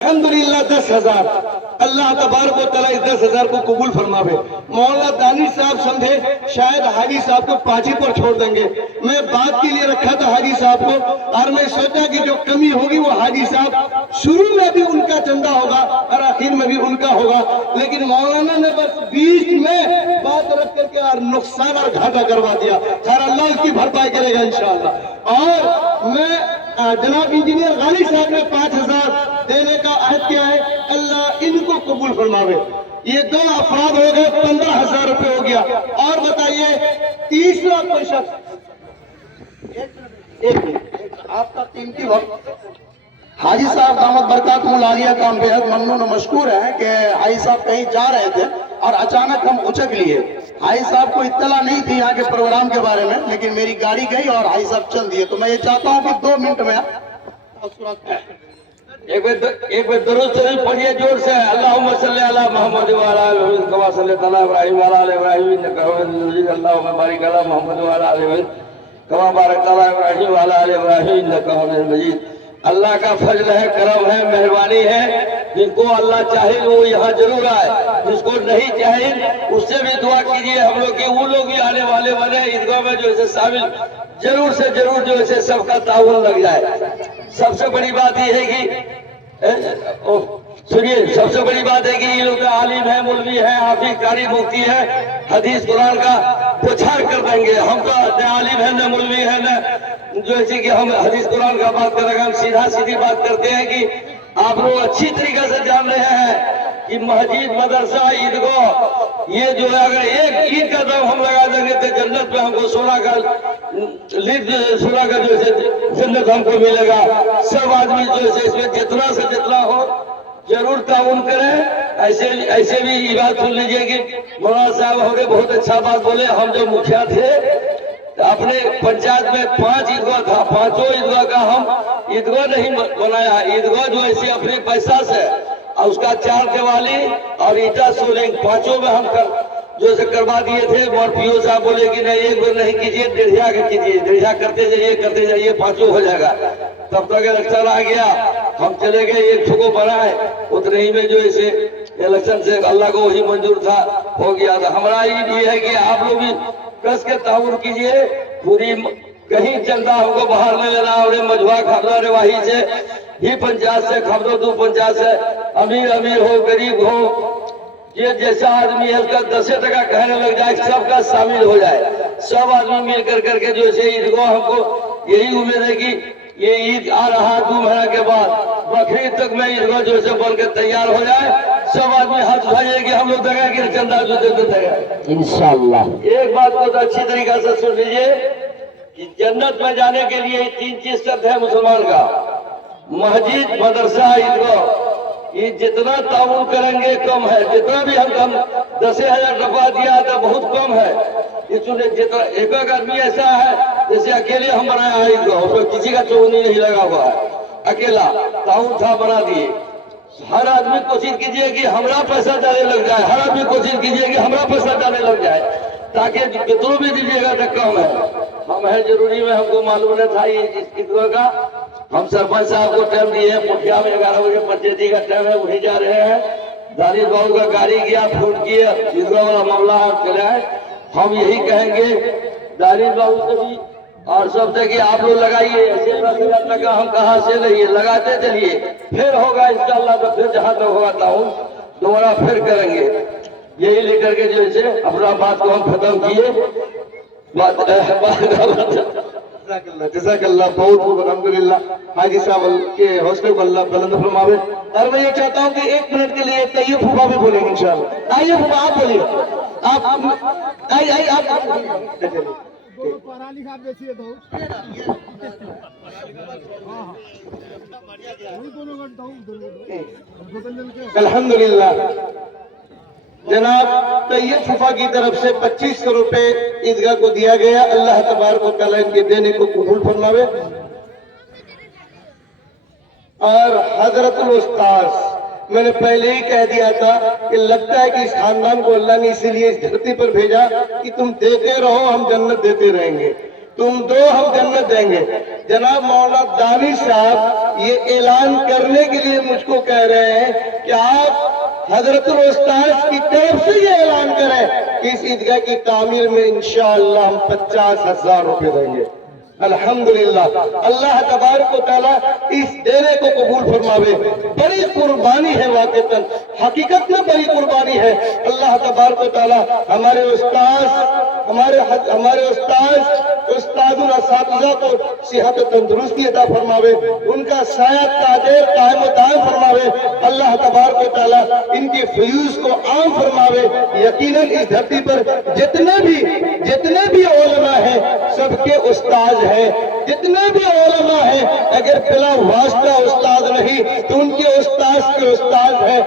الحمدللہ 10,000 اللہ تبارک و تعالیٰ اس 10,000 کو قبول فرماوے۔ مولانا دانش صاحب سمجھے شاید حاجی صاحب کو پانچی پر چھوڑ دیں گے، میں بات کے لیے رکھا تھا حاجی صاحب کو، اور میں سوچا کہ جو کمی ہوگی وہ حاجی صاحب شروع میں بھی ان کا چندہ ہوگا اور آخر میں بھی ان کا ہوگا، لیکن مولانا نے بس بیچ میں بات رکھ کر کے اور نقصان اور گھاٹا کروا دیا۔ خیر اللہ اس کی بھرپائی کرے گا انشاءاللہ۔ اور میں جناب انجینئر غالب صاحب نے 5,000 دینے کا عہد کیا ہے، اللہ ان کو قبول فرماوے۔ یہ 2 افراد ہو گئے، 15,000 روپے ہو گیا۔ اور بتائیے تیسرا کوئی شخص، ایک منٹ آپ کا قیمتی وقت۔ حاجی صاحب دامت برکاتہم العالیہ کا ہم بے حد ممنون و مشکور ہیں کہ حاجی صاحب کہیں جا رہے تھے اور اچانک ہم اچک لیے۔ حاجی صاحب کو اطلاع نہیں تھی یہاں کے پروگرام کے بارے میں، لیکن میری گاڑی گئی اور حاجی صاحب چل دیے، تو میں یہ چاہتا ہوں کہ 2 منٹ میں ایک بار درود شریف پڑھیے زور سے، اللہم صلی علی محمد وعلی آل محمد کما صلیت علی ابراہیم وعلی آل ابراہیم انک حمید مجید، اللہم بارک علی محمد وعلی آل محمد کما بارکت علی ابراہیم وعلی آل ابراہیم انک حمید مجید۔ اللہ کا فضل ہے، کرم ہے، مہربانی ہے، جن کو اللہ چاہے وہ یہاں ضرور آئے، جس کو نہیں چاہے اس سے بھی دعا کیجئے ہم لوگ کی وہ لوگ بھی آنے والے بنے عیدگاہ میں جو اسے شامل ضرور سے ضرور جو اسے سب کا تعاون لگ جائے۔ سب سے بڑی بات یہ ہے کہ سنیے، سب سے بڑی بات ہے کہ یہ لوگ عالم ہے، مولوی ہے، حافظ، قاری، مفتی ہے، حدیث قرآن کا پچھاڑ کر دیں گے۔ ہم تو نہ عالم ہے، نہ مولوی ہے، نہ جو ایسے کہ ہم حدیث قرآن کا بات کر رہے ہیں، ہم سیدھا سیدھی بات کرتے ہیں کہ آپ لوگ اچھی طریقے سے جان رہے ہیں کہ مسجد، مدرسہ، عیدگاہ یہ جو ہے اگر ایک عید کا دم ہم لگا دیں گے تو جنت میں ہم کو سونا کا جو ہے جنت ہم کو ملے گا۔ سب آدمی جو ہے اس میں جتنا سے جتنا ہو ضرور تعاون کریں۔ ایسے بھی یہ بات سن لیجئے کہ مولانا صاحب ہم نے بہت اچھا بات بولے، ہم جو مکھیا تھے اپنے پنچایت میں 5 عیدگاہ تھا، 5 عیدگاہ کا ہم عیدگاہ نہیں بنایا، عیدگاہ جو ایسے اپنے پیسہ سے اور اس کا 4 دیوالی اور اینٹا سولنگ 5 میں ہم جو اسے کروا دیے تھے۔ اور پیو صاحب بولے کہ نہیں ایک بار نہیں کیجئے، 1.5 کا کیجئے، 1.5 کرتے جائیے 5 ہو جائے گا۔ تب تک الیکشن آ گیا، ہم چلے گئے 1 کو بنائے، اتنے ہی میں جو اسے الیکشن سے اللہ کو وہی منظور تھا، ہو گیا تھا۔ ہمارا یہ ہے کہ آپ لوگ بھی کس کے تعاون کیجئے، پوری کہیں چندہ ہم کو باہر نہیں لینا، اور مجھوا خبرہ رواہی سے ہی پنچایت سے خبروں دو پنچایت سے امیر ہو غریب ہو یہ جیسا آدمی ہے اس کا 10 ٹکا کہنے لگ جائے، سب کا شامل ہو جائے، سب آدمی مل کر کے جو اسے عیدگاہ ہم کو یہی امید ہے کہ یہ عید آ رہا 2 مہینہ کے بعد بقرعید تک میں عیدگاہ جو اسے بن کے تیار ہو جائے، سب آدمی ہاتھ اٹھائیے کہ ہم لوگ دگا کہ چندہ جو دیتے ہیں انشاءاللہ۔ ایک بات کو تو اچھی طریقے سے سن لیجئے کہ جنت میں جانے کے لیے 3 چیز شرط ہے مسلمان کا، مسجد، مدرسہ، عیدگاہ۔ یہ جتنا تعاون کریں گے کم ہے، جتنا بھی ہم 10,000 ڈبا دیا تو بہت کم ہے۔ اس نے جتنا ایک آدمی ایسا ہے جیسے اکیلے ہم بنایا ہے عیدگاہ، اس میں کسی کا چوہنی نہیں لگا ہوا ہے، اکیلا تعاون تھا بنا دیے۔ ہر آدمی کوشش کیجئے کہ ہمارا پیسہ ڈالنے لگ جائے، ہر آدمی کوشش کیجئے کہ ہمارا پیسہ ڈالنے لگ جائے، تاکہ کتنوں بھی دیجیے گا تو کم ہے۔ ہم ہے ضروری میں ہم کو معلوم نہیں تھا یہ اس عیدگاہ کا، ہم سرپنچ صاحب کو ٹائم دیے، مکھیا میں 11 بجے پنچایتی کا ٹائم ہے، وہی جا رہے ہیں۔ دانش بابو کا گاڑی گیا، فون کیے، عیدگاہ والا معاملہ چلے آئے۔ ہم یہی کہیں گے دانش بابو سے بھی اور سب سے کہ آپ لوگ لگائیے، ایسے 10,000 ٹکا ہم کہاں سے لئیے، لگاتے چلیے، پھر ہوگا انشاءاللہ، تو پھر جہاں تک ہوگا تعاون دوبارہ پھر کریں گے۔ یہی لے کر کے جو اسے اپنا بات کو ہم ختم کیے۔ جزاک اللہ بہت بہت الحمدللہ۔ حاجی صاحب کے حوصلے کو اللہ بلند فرماوے۔ اور میں یہ چاہتا ہوں کہ 1 منٹ کے لیے طیب پھوپھا بھی بولیں گے انشاءاللہ۔ آئیے پھوپھا آپ بولیے، الحمدللہ۔ جناب طیب پھوپھا کی طرف سے 2500 روپے عیدگاہ کو دیا گیا، اللہ تبارک و تعالیٰ ان کے دینے کو قبول فرماوے۔ اور حضرت الاستاذ، میں نے پہلے ہی کہہ دیا تھا کہ لگتا ہے کہ اس خاندان کو اللہ نے اسی لیے اس دھرتی پر بھیجا کہ تم دیتے رہو، ہم جنت دیتے رہیں گے۔ तुम दो हम जन्नत देंगे। जनाब मौलाना दानी साहब ये ऐलान करने के लिए मुझको कह रहे हैं कि आप हजरतुल उस्ताद की तरफ से ये ऐलान करें कि इस ईदगाह की तामीर में इंशाअल्लाह हम 50,000 रुपए देंगे। अल्हम्दुलिल्लाह, अल्लाह तबारक व तआला इस देने को कबूल फरमावे। बड़ी कुर्बानी है, वाकईतन हकीकत में बड़ी कुर्बानी है। अल्लाह तबारक व तआला हमारे उस्तादुल असातिज़ा को सेहत तंदुरुस्ती अता फरमावे, उनका साया ताजेर कायम दायम फरमावे। अल्लाह तबारक व तआला इनके फ्यूज को आम फरमावे। यकीनन इस धरती पर जितने भी उलमा हैं सबके उस्ताद हैं, जितने भी उलमा हैं अगर बिला वास्ता उस्ताद नहीं तो उनके उस्ताद के उस्ताद हैं।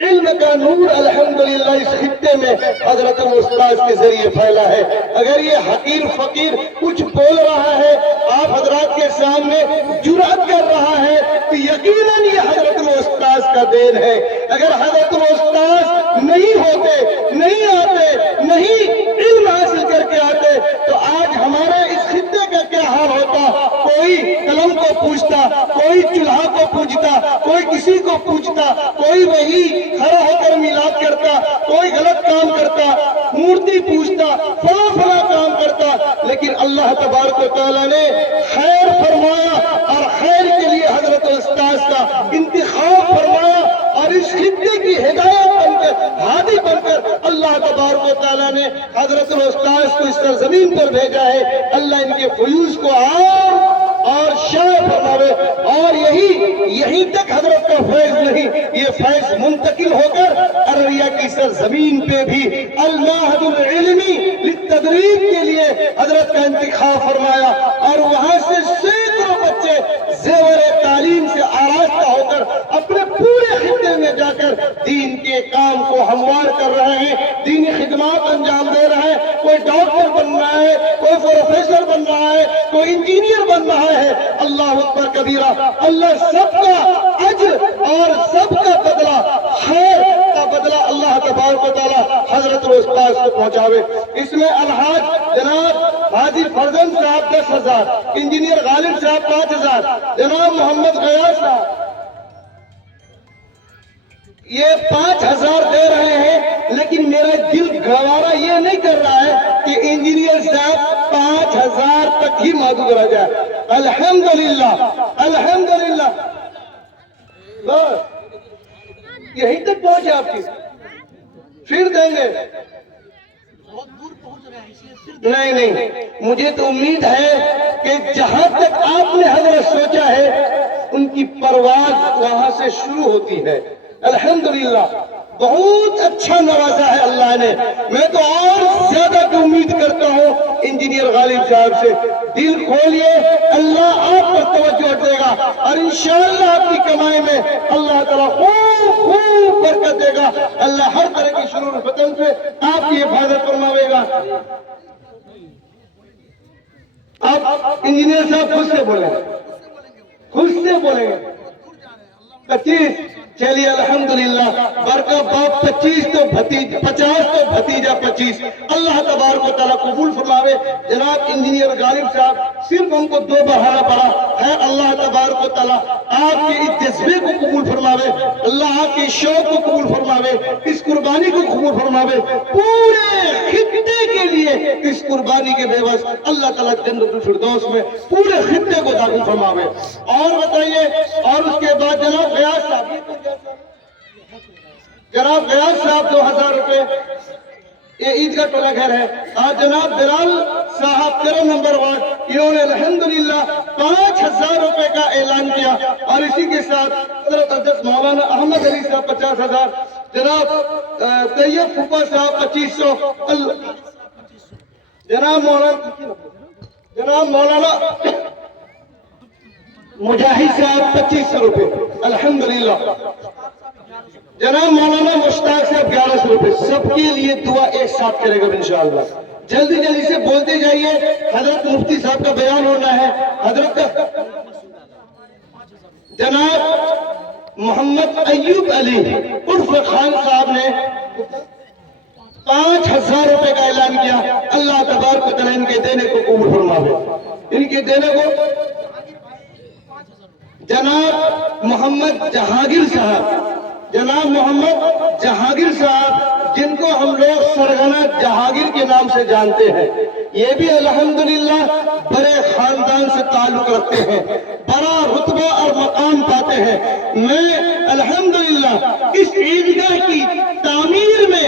इल्म का नूर अल्हम्दुलिल्लाह इस खित्ते में हजरत उस्ताद के जरिए फैला है। अगर ये हकीर फकीर कुछ बोल रहा है आप हजरात के सामने जुरात कर रहा है तो यकीनन ये हजरत उस्ताद का देन है। अगर हजरत उस्ताद नहीं होते, नहीं आते, नहीं इल्म हासिल करके आते तो आज हमारे इस खित्ते का क्या हाल होता। कोई कलम को पूछता, कोई चूल्हा को पूछता, कोई किसी को पूछता, कोई वही खड़ा होकर मिलाद करता, कोई गलत काम करता, मूर्ति पूछता, फला काम करता। लेकिन अल्लाह तबारक व तआला ने खैर फरमाया और खैर के लिए हजरत उस्ताद का इंतिखाब फरमाया और इस खित्ते की हिदायत बनकर, हादी बनकर अल्लाह तबारक व तआला ने हजरत उस्ताद को इस सरजमीन पर भेजा है। अल्लाह इनके फ्यूज को और शाह फरमावे और यहीं तक हजरत का फैज नहीं, ये फैज मुंतकिल होकर अररिया की सरजमीन पे भी अल-महदुल इल्मी लित्तदरीब के लिए हजरत का इंतिखाब फरमाया और वहां से सैकड़ों बच्चे ज़ेवर तालीम से आरास्ता होकर अपने पूरे खित्ते में जाकर दीन के काम को हमवार कर रहे हैं, दीनी खिदमत अंजाम दे रहे हैं। कोई डॉक्टर बन रहा है, कोई प्रोफेसर बन रहा है, कोई इंजीनियर बन रहा है। अल्लाह अकबर कबीरा। अल्लाह सबका अज्र और सबका बदला, खैर का बदला अल्लाह तबारक व तआला हजरत उस्ताद को पहुंचावे। इसमें अलहाज जनाब हाजी फरजंद साहब 10,000, इंजीनियर गालिब साहब 5,000, जनाब मोहम्मद गयास साहब ये 5,000 दे रहे हैं। लेकिन मेरा दिल गवारा ये नहीं कर रहा है कि इंजीनियर साहब 5,000 तक ही महदूद रह जाए। अल्हम्दुलिल्लाह, अल्हम्दुलिल्लाह, बस यहीं तक पहुंचे आपकी, फिर देंगे। नहीं, मुझे तो उम्मीद है कि जहां तक आपने हजरत सोचा है उनकी परवाज वहां से शुरू होती है। अल्हम्दुलिल्लाह, बहुत अच्छा नवाजा है अल्लाह ने। मैं तो और ज्यादा की उम्मीद करता हूँ इंजीनियर गालिब साहब से। दिल खोलिए, अल्लाह आप पर तवज्जो देगा और इंशाअल्लाह आपकी कमाई में अल्लाह ताला खूब बरकत देगा। अल्लाह हर तरह की शुरूर फतन से आपकी हिफाजत फरमावेगा। आप इंजीनियर साहब खुद से बोलेंगे, खुद से बोलेंगे। 25, चलिए अल्हम्दुलिल्लाह, बरका बाप 25 तो भतीजा, 50 तो भतीजा 25। अल्लाह तबारक व तआला कबूल फरमावे। जनाब इंजीनियर गालिब साहब सिर्फ हमको 2 बढ़ाना पड़ा है। अल्लाह तबारक व तआला आपके इस जज्बे को कबूल फरमावे, अल्लाह आपके शौक को कबूल फरमावे, इस कुर्बानी को कबूल फरमावे। पूरे खित्ते के लिए इस कुर्बानी के बेवस अल्लाह ताला जन्नतुल फिरदौस में पूरे खित्ते को दाखिल फरमावे। और बताइए, और उसके बाद जनाब गयास साहब, जनाब गयास साहब 2,000 रुपए, ये ईद का टोला घर है। आज जनाब बिलाल साहब 13 नंबर वार्ड, इन्होंने अल्हम्दुलिल्लाह 5,000 रुपए का ऐलान किया और इसी के साथ हजरत अध्यक्ष मौलाना अहमद अली साहब 50,000, जनाब तैयब फूफा साहब 2500, जनाब मौलाना मुजाहिद साहब 2500 रुपए अल्हम्दुलिल्लाह, जनाब मौलाना मुश्ताक साहब 1100 रुपए। सबके लिए दुआ एक साथ करेगा इंशाअल्लाह। जल्दी से बोलते जाइए, हजरत मुफ्ती साहब का बयान होना है। हजरत जनाब मोहम्मद अय्यूब अली उर्फ खान साहब ने 5,000 रुपए का ऐलान किया। अल्लाह तबारक व तआला इनके देने को कबूल फरमावे। इनके देने को जनाब मोहम्मद जहांगीर साहब, जनाब मोहम्मद जहांगीर साहब, जिनको हम लोग सरगना जहांगीर के नाम से जानते हैं, ये भी अल्हम्दुलिल्लाह बड़े खानदान से ताल्लुक रखते हैं, बड़ा रुतबा और मकाम पाते हैं। मैं अल्हम्दुलिल्लाह इस ईदगाह की तामीर में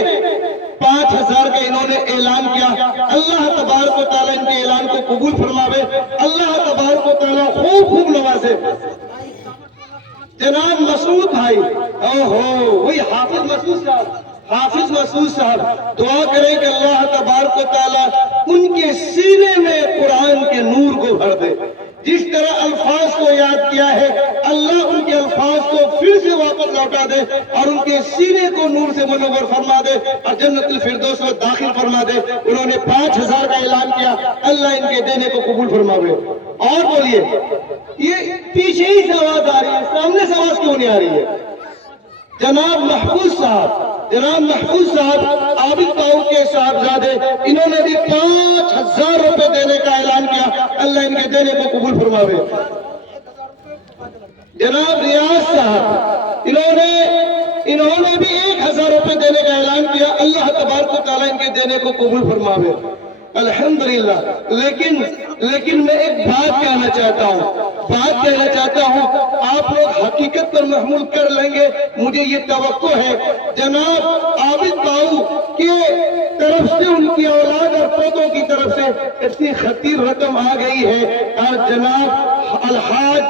5,000 का इन्होंने ऐलान किया। अल्लाह तबारक व तआला इनके ऐलान को कबूल फरमावे, अल्लाह तबारक व तआला खूब खूब नवाजे। जनाब मसूद भाई, ओहो वही हाफिज मसूद साहब, हाफिज मसूद साहब, दुआ करें कि अल्लाह तबारक व तआला उनके सीने में कुरान के नूर को भर दे। जिस तरह अल्फाज को याद किया है, अल्लाह उनके अल्फाज को फिर से वापस लौटा दे और उनके सीने को नूर से मुनव्वर फरमा दे और जन्नतुल फिरदौस में दाखिल फरमा दे। उन्होंने 5,000 का ऐलान किया, अल्लाह इनके देने को कबूल फरमावे। और बोलिए, ये पीछे ही से आवाज आ रही है, सामने से आवाज क्यों नहीं आ रही है? जनाब महफूज साहब, जनाब महफूज साहब आबिद ताऊ के साहबजादे, इन्होंने भी 5,000 रुपए देने का ऐलान किया, अल्लाह इनके देने को कबूल फरमावे। जनाब रियाज साहब, इन्होंने भी 1,000 रुपए देने का ऐलान किया, अल्लाह तबारक व तआला इनके देने को कबूल फरमावे। अल्हम्दुलिल्लाह। लेकिन मैं एक बात कहना चाहता हूँ, आप लोग हकीकत पर महमूल कर लेंगे, मुझे ये तवक्को है। जनाब आबिद ताऊ के तरफ से, उनकी औलाद और पोतों की तरफ से इतनी खतीर रकम आ गई है और जनाब अलहाज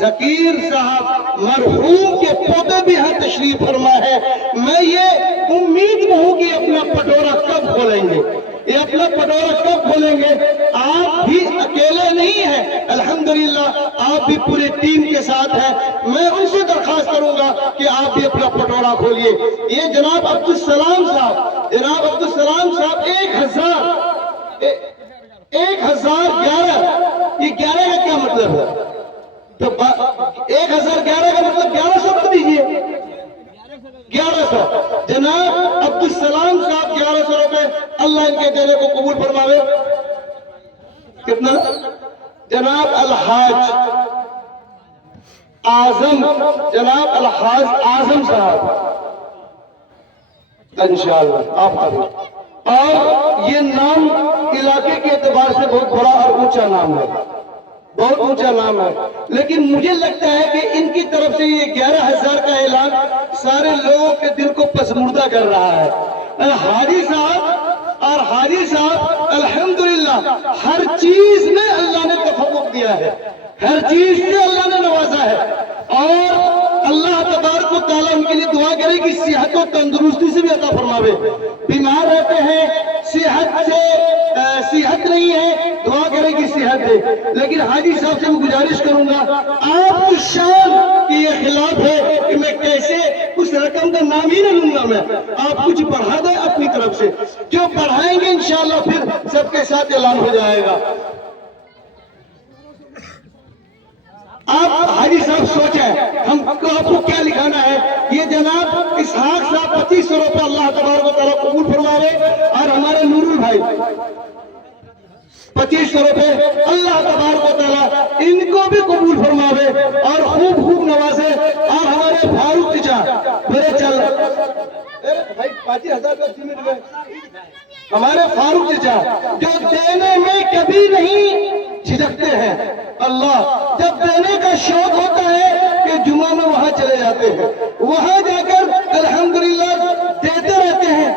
जकीर साहब मरहूम के पोते भी यहाँ तशरीफ फरमा है। मैं ये उम्मीद में हूँ कि अपना पटोरा कब खोलेंगे, ये अपना पटोरा कब खोलेंगे। आप भी अकेले नहीं हैं, अल्हम्दुलिल्लाह आप भी पूरे टीम के साथ हैं। मैं उनसे दरखास्त करूंगा कि आप भी अपना पटोरा खोलिए। ये जनाब अब्दुल सलाम साहब, जनाब अब्दुल सलाम साहब 1,011, ये 11 का क्या मतलब है? तो 1,011 का मतलब 1100 कर दीजिए, 1100। जनाब अब्दुल सलाम साहब 1100 रुपए, अल्लाह इनके देने को कबूल फरमावे। कितना? जनाब अलहाज आजम, जनाब अलहाज आजम साहब, इंशाअल्लाह आप करें। और ये नाम इलाके के एतबार से बहुत बड़ा और ऊंचा नाम है, बहुत ऊंचा नाम है। लेकिन मुझे लगता है कि इनकी तरफ से ये 11,000 का ऐलान सारे लोगों के दिल को पसमुर्दा कर रहा है। हाजी साहब अल्हम्दुलिल्लाह हर चीज में अल्लाह ने तफव्वुक दिया है, हर चीज से अल्लाह ने नवाजा है। और अल्लाह तबारक व तआला उनके लिए दुआ करे कि सेहत और तंदुरुस्ती से भी अता फरमावे। बीमार रहते हैं, सेहत नहीं है, दुआ करे कि सेहत दे। लेकिन हाजी साहब से मैं गुजारिश करूंगा, आपकी शान के ये खिलाफ है कि मैं कैसे उस रकम का नाम ही नहीं लूंगा। मैं आप कुछ बढ़ा दें अपनी तरफ से, जो बढ़ाएंगे इंशाअल्लाह फिर सबके साथ ऐलान हो जाएगा। आप हाजी साहब सोचें हमको आपको क्या लिखाना है। ये जनाब इसहाक साहब 2500 रुपए अल्लाह तबारक व तआला कबूल फरमावे और हमारे नूरुल भाई 2500 रुपए अल्लाह तबारक व तआला इनको भी कबूल फरमावे और खूब खूब नवाजे। और हमारे फारूक चाचा मेरे चल भाई 25,000 का मिल गए, हमारे फारूक चाचा जो देने में कभी नहीं झिझकते हैं। अल्लाह जब देने का शौक होता है कि जुमा में वहां चले जाते हैं, वहां जाकर अल्हम्दुलिल्लाह देते रहते हैं।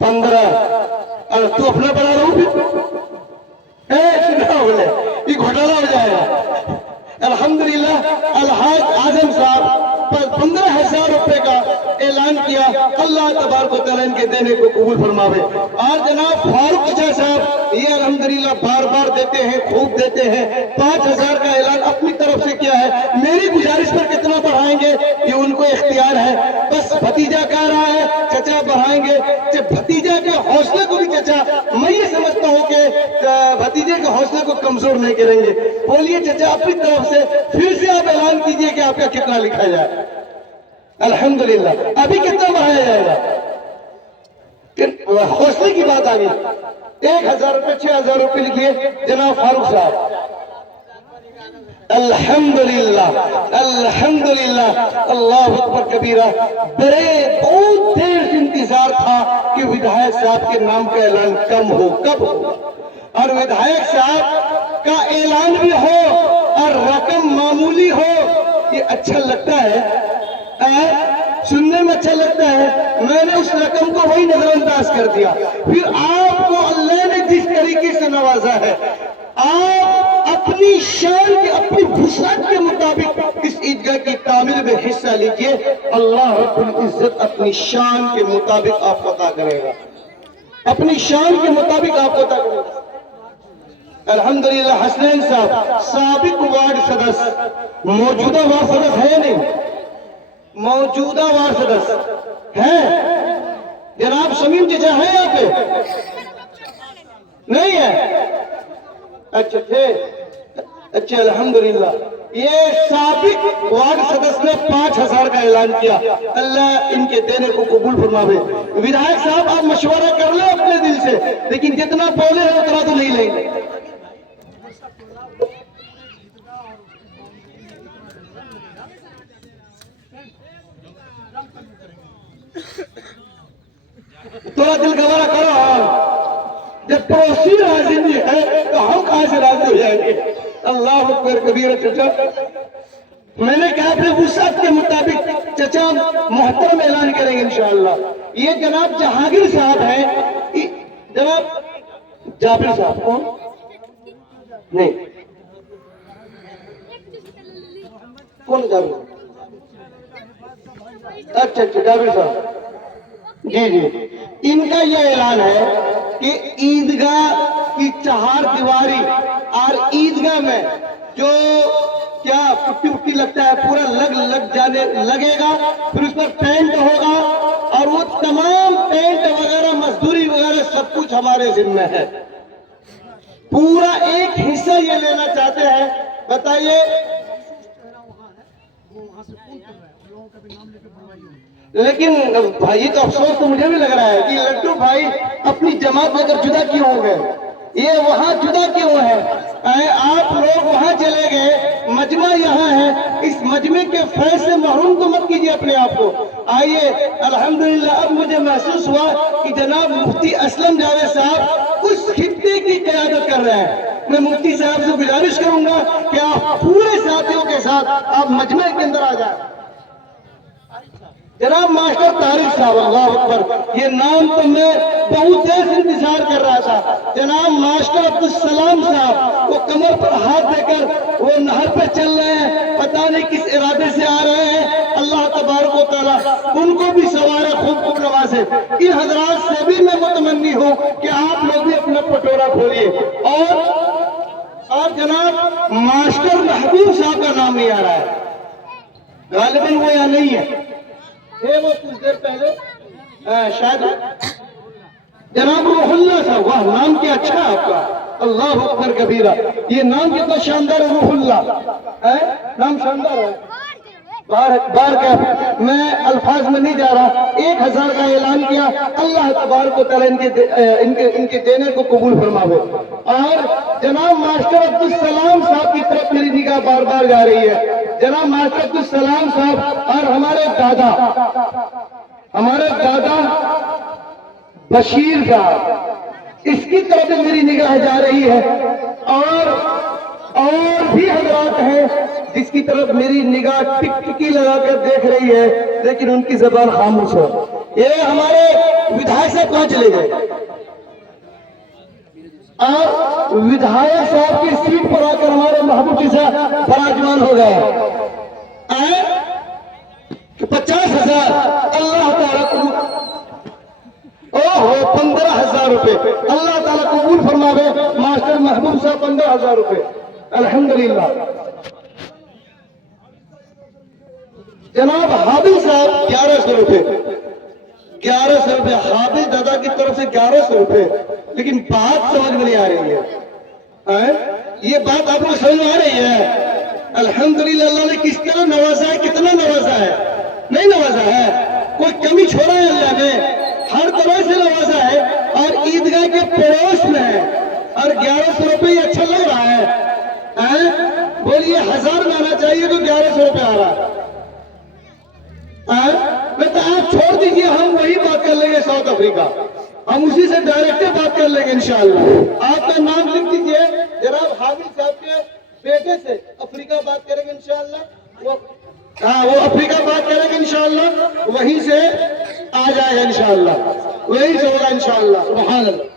15 तू अपना बना रहा हूं बोले ये घोटाला हो जाएगा। अल्हम्दुलिल्लाह अलहाज आजम साहब 15,000 रुपए का ऐलान किया, अल्लाह तबारक व तआला इनके देने को कबूल फरमावे। और जनाब फारूक चाचा साहब ये अल्हम्दुलिल्लाह बार बार देते हैं, खूब देते हैं। 5,000 का ऐलान अपनी तरफ से किया है। मेरी गुजारिश पर कितना बढ़ाएंगे ये उनको इख्तियार है। बस भतीजा कह रहा है चचा बढ़ाएंगे, भतीजा के हौसले को भी चचा मैं ये समझता हूँ कि भतीजे के हौसले को कमजोर नहीं करेंगे। बोलिए चचा अपनी तरफ से फिर से आप ऐलान कीजिए कि आपका कितना लिखा जाए। अल्हम्दुलिल्लाह। अभी कितना बढ़ाया जाएगा? हौसले की बात आ गई। 1000 रुपये 6000 रुपये लिखिए जनाब फारूक साहब। अल्हम्दुलिल्लाह अल्हम्दुलिल्लाह अल्लाह अकबर कबीरा। बहुत देर से इंतजार था कि विधायक साहब के नाम का ऐलान कब हो, और विधायक साहब का ऐलान भी हो और रकम मामूली हो, ये अच्छा लगता है, सुनने में अच्छा लगता है। मैंने उस रकम को वही नजरअंदाज कर दिया। फिर आपको अल्लाह ने जिस तरीके से नवाजा है, आप अपनी शान के, अपनी वुसअत के मुताबिक इस ईदगाह की तामीर में हिस्सा लीजिए। अल्लाह रब्बुल इज्जत अपनी शान के मुताबिक आपको अता करेगा, अपनी शान के मुताबिक आपको अता करेगा। अल्हम्दुलिल्लाह हसनैन साहब साबिक वार्ड सदस्य, मौजूदा वार्ड सदस्य है नहीं, मौजूदा वार्ड सदस्य है। जनाब शमीम चचा है यहाँ पे? नहीं है? अच्छा थे, अच्छा अल्हम्दुलिल्लाह। ये साबिक वार्ड सदस्य ने 5000 का ऐलान किया। अल्लाह इनके देने को कबूल फरमावे। विधायक साहब आप मशवरा कर लो अपने दिल से, लेकिन जितना बोले हैं उतना तो नहीं लेंगे। थोड़ा दिल गवारा करो। जब पड़ोसी राजी नहीं है तो हम कहां से राजी हो जाएंगे? अल्लाह अकबर कबीर। चचा मैंने कहा अपने वुसअत के मुताबिक चचा मोहतरम ऐलान करेंगे इंशाअल्लाह। ये जनाब जहांगीर साहब हैं, जनाब जाबिर साहब कौन? नहीं, कौन जाबिर? अच्छा अच्छा जाबिर साहब जी जी। इनका ये ऐलान है कि ईदगाह की 4 दीवारी और ईदगाह में जो क्या पुट्टी उट्टी लगता है पूरा लग जाने लगेगा, फिर उस पर पेंट होगा, और वो तमाम पेंट वगैरह मजदूरी वगैरह सब कुछ हमारे जिम्मे है। पूरा एक हिस्सा ये लेना चाहते हैं। बताइए लेकिन भाई तो अफसोस तो मुझे भी लग रहा है कि लड्डू भाई अपनी जमात अगर जुदा क्यों हो गए, ये वहां जुदा क्यों है? आप लोग वहां चले गए, मजमा यहाँ है, इस मजमे के फैज से महरूम तो मत कीजिए अपने आप को। आइए अल्हम्दुलिल्लाह अब मुझे महसूस हुआ कि जनाब मुफ्ती असलम जावेद साहब उस खित्ते की क़यादत कर रहे हैं। मैं मुफ्ती साहब से गुजारिश करूंगा कि आप पूरे साथियों के साथ आप मजमे के अंदर आ जाए। जनाब मास्टर तारिक साहब, अल्लाह अकबर, ये नाम तो मैं बहुत देर से इंतजार कर रहा था। जनाब मास्टर अब्दुल सलाम साहब, वो कमर पर हाथ देकर वो नहर पे चल रहे हैं, पता नहीं किस इरादे से आ रहे हैं। अल्लाह तबारक व तआला उनको भी सवारे खूब खूब नवाजे। इन हजरात से भी मैं मुतमन्नी हूँ कि आप लोग भी अपना पटोरा खोलिए। और जनाब मास्टर महबूब साहब का नाम नहीं आ रहा है, गालिबन वो यहाँ नहीं है, वो कुछ देर पहले शायद जनाब रूहुल्लाह साहब। वाह नाम क्या अच्छा है आपका, अल्लाह अकबर कबीरा। ये नाम कितना शानदार है, रूहुल्लाह नाम शानदार है। बार क्या मैं अल्फाज में नहीं जा रहा। 1000 का ऐलान किया। अल्लाह तबारक व तआला इनके देने को कबूल फरमावे। और जनाब मास्टर अब्दुल सलाम साहब की तरफ मेरी निगाह बार बार जा रही है। जनाब मास्टर अब्दुल सलाम साहब और हमारे दादा बशीर साहब, इसकी तरफ मेरी निगाह जा रही है। और भी हजरात हैं जिसकी तरफ मेरी निगाह टिकटिकी लगाकर देख रही है, लेकिन उनकी जबान खामोश है। ये हमारे विधायक साहब कहाँ चले गए? और विधायक साहब की सीट पर आकर हमारे महबूब के साथ पराजमान हो गए। 50,000 अल्लाह ताला कबूल, ओहो 15,000 रुपए अल्लाह ताला कबूल फरमावे। मास्टर महबूब साहब 15,000 रुपए अल्हम्दुलिल्लाह। जनाब हाबिल साहब 1100 रुपए, 1100 रुपए हाबिल दादा की तरफ से 1100 रुपए। लेकिन बात समझ में नहीं आ रही है, ये बात आप लोग समझ में आ रही है? अल्हम्दुलिल्लाह अल्लाह ने किस तरह नवाजा है, कितना नवाजा है। نہیں نوازا ہے؟ کوئی کمی چھوڑا ہے اللہ نے؟ ہر طرح سے نوازا ہے، اور عیدگاہ کے پڑوس میں ہے، اور 1100 روپے یہ اچھا لگ رہا ہے؟ بولیے 1000 میں آنا چاہیے تو 1100 روپے آ رہا ہے۔ تو آپ چھوڑ دیجئے، ہم وہی بات کر لیں گے ساؤتھ افریقہ، ہم اسی سے ڈائریکٹ بات کر لیں گے انشاءاللہ۔ آپ کا نام لکھ دیجئے، جناب حافظ صاحب کے بیٹے سے افریقہ بات کریں گے انشاءاللہ، وہ افریقہ بات کریں گے انشاءاللہ، وہیں سے آ جائے گا انشاءاللہ، وہیں سے ہوگا انشاءاللہ۔ سبحان اللہ۔